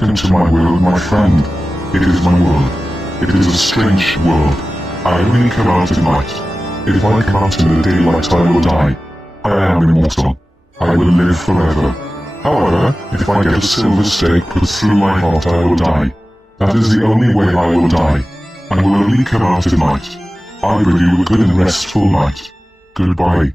Welcome to my world, my friend. It is my world. It is a strange world. I only come out at night. If I come out in the daylight, I will die. I am immortal. I will live forever. However, if I get a silver stake put through my heart, I will die. That is the only way I will die. I will only come out at night. I bid you a good and restful night. Goodbye.